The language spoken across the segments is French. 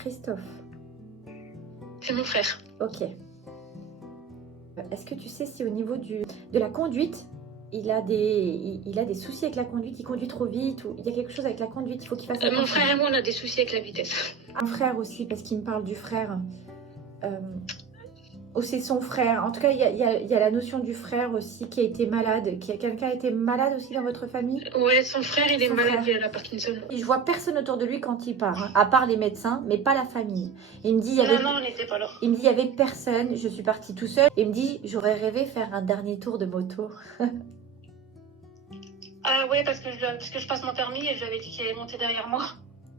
Christophe. C'est mon frère. Ok. Est-ce que tu sais si au niveau de la conduite, il a des soucis avec la conduite, il conduit trop vite ou il y a quelque chose avec la conduite, il faut qu'il fasse attention. Mon frère et moi, on a des soucis avec la vitesse. Un frère aussi, parce qu'il me parle du frère. Ou c'est son frère. En tout cas, il y a la notion du frère aussi qui a été malade. Quelqu'un a été malade aussi dans votre famille? Ouais, son frère, il est Son malade, frère. il a la Parkinson. Je vois personne autour de lui quand il part, hein, à part les médecins, mais pas la famille. Il me dit, Non, on n'était pas là. il me dit, il y avait personne, je suis partie tout seul. Il me dit, j'aurais rêvé faire un dernier tour de moto. Ah ouais, parce que je passe mon permis et je lui avais dit qu'il allait monter derrière moi.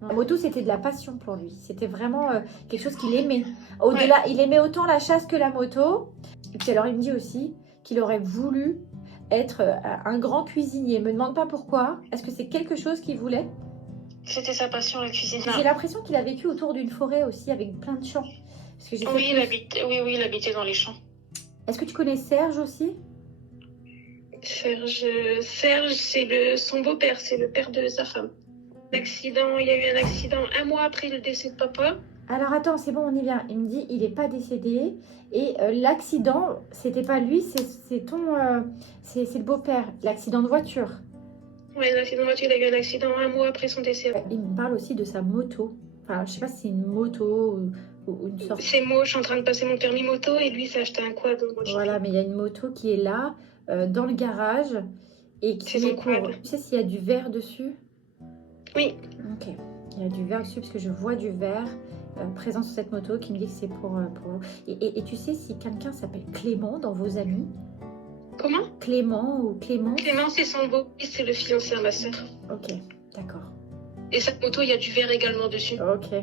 La moto, c'était de la passion pour lui. C'était vraiment quelque chose qu'il aimait. Au-delà, il aimait autant la chasse que la moto. Et puis alors, il me dit aussi qu'il aurait voulu être un grand cuisinier. Me demande pas pourquoi. Est-ce que c'est quelque chose qu'il voulait? C'était sa passion, la cuisine. J'ai l'impression qu'il a vécu autour d'une forêt aussi, avec plein de champs. Parce que Oui, il habitait dans les champs. Est-ce que tu connais Serge aussi? Serge, c'est son beau-père, c'est le père de sa femme. Il y a eu un accident 1 mois après le décès de papa. Alors attends, c'est bon, on y vient. Il me dit, il n'est pas décédé. Et l'accident, c'était pas lui, c'est le beau-père. L'accident de voiture. Oui, l'accident de voiture, il a eu un accident 1 mois après son décès. Il me parle aussi de sa moto. Enfin, je sais pas si c'est une moto ou une sorte. C'est moi, je suis en train de passer mon permis moto et lui, s'est acheté un quad. Voilà, mais il y a une moto qui est là, dans le garage, et qui C'est est son pour... quad. Tu sais s'il y a du verre dessus? Oui. Ok. Il y a du verre dessus parce que je vois du verre présent sur cette moto qui me dit que c'est pour vous. Et tu sais si quelqu'un s'appelle Clément dans vos amis? Comment? Clément ou Clément? Clément, c'est son beau-fils, c'est le fiancé à ma soeur. Ok, d'accord. Et cette moto, il y a du verre également dessus. Ok.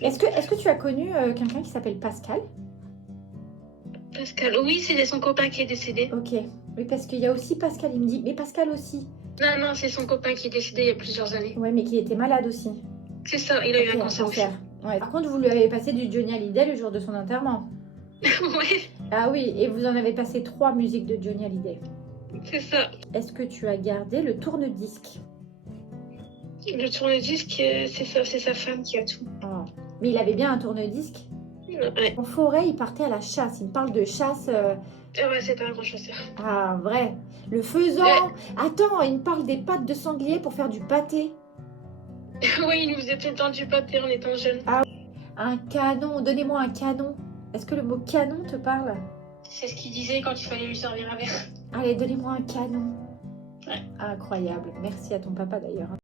Est-ce que tu as connu quelqu'un qui s'appelle Pascal? Pascal, oui, c'est son copain qui est décédé. Ok. Oui, parce qu'il y a aussi Pascal. Il me dit, mais Pascal aussi. Non, c'est son copain qui est décédé il y a plusieurs années. Ouais, mais qui était malade aussi. C'est ça, il a eu un cancer. Ouais. Par contre, vous lui avez passé du Johnny Hallyday le jour de son enterrement. Ouais. Ah oui, et vous en avez passé 3 musiques de Johnny Hallyday. C'est ça. Est-ce que tu as gardé le tourne-disque? Le tourne-disque, c'est sa femme qui a tout. Oh. Mais il avait bien un tourne-disque? Ouais. En forêt, il partait à la chasse. Il me parle de chasse. Ouais, c'était un grand chasseur. Ah, vrai. Le faisan. Ouais. Attends, il me parle des pattes de sanglier pour faire du pâté. Oui, il nous faisait tout le temps du pâté en étant jeune. Ah, un canon. Donnez-moi un canon. Est-ce que le mot canon te parle? C'est ce qu'il disait quand il fallait lui servir un verre. Allez, donnez-moi un canon. Ouais. Incroyable. Merci à ton papa d'ailleurs.